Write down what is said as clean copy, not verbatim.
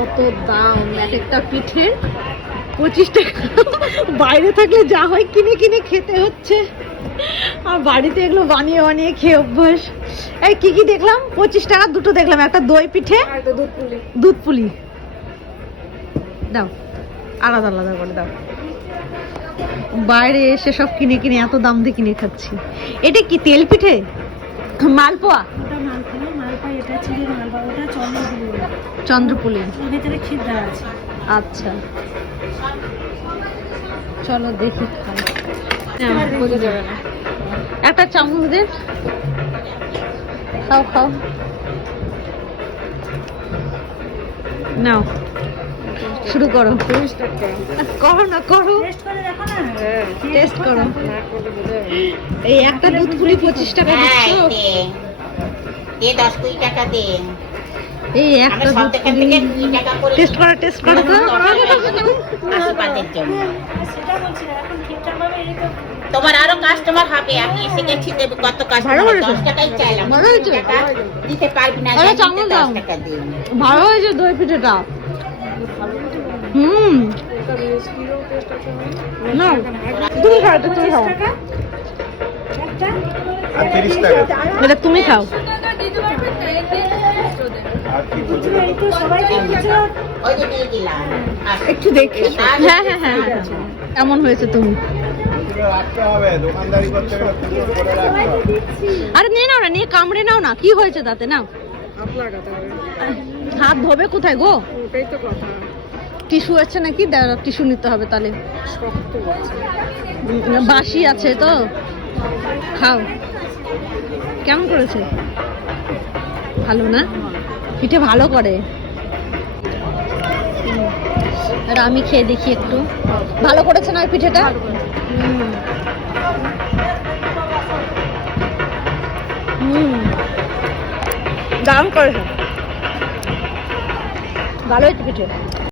কত দাম এক একটা পিঠে, 25 টাকা। বাইরে থাকলে যা হয় কিনে কিনে খেতে হচ্ছে, আর বাড়িতে এগুলো বানিয়ে বানিয়ে খেয়ে অভ্যাস। এই কি কি দেখলাম? 25 টাকা দুটো দেখলাম, একটা দই পিঠে, দুধ পুলি। দাও, আলাদা আলাদা করে দাও। বাইরে এসে সব কিনে কিনে এত দাম দিয়ে কিনে খাচ্ছি। এটা কি তেল পিঠে? মালপোয়া? চন্দ্রপুলি। আচ্ছা, চলো দেখি খাই। একটা চামচ দে, খাও খাও। নাও শুরু করো। করো না, করো, টেস্ট করো। এই একটা দুধ পুলি 25 টাকা দিচ্ছ? 10-20 টাকা দে। এই একটা দুধ পুলি টেস্ট করো, টেস্ট করো তো। আশীর্বাদের জন্য তোমার আরো কাস্টমার হবে। আমি এসে গেছি, দেব কত কাস্টমার। 10 টাকাই চাইলাম, 20 টাকা দিতে পারবি না। 10 টাকা দিন। ভালো হয়েছে দই পিঠেটা। না তুমি খাও, তুমি খাও। আর 30 টাকা। এটা তুমি খাও। আর কি বলছো? ওই যে দিয়ে দিলাম। একটু দেখি। হ্যাঁ হ্যাঁ হ্যাঁ, এমন হয়েছে তুমি। রাখতে হবে, দোকানদারি করতে গেলে পুরো করে রাখতে হবে। আরে নিয়ে নাও না, নিয়ে কামড়ে নাও না, কি হয়েছে তাতে? নাও। হাত ধোবে কোথায় গো? টিস্যু আছে নাকি? টিস্যু নিতে হবে তাহলে। বাসি আছে তো, খাও। কেমন করেছে? ভালো না? পিঠে ভালো করে। আর আমি খেয়ে দেখি একটু, ভালো করেছে না ওই পিঠেটা? দারুণ করেছে, ভালো হয়েছে পিঠে।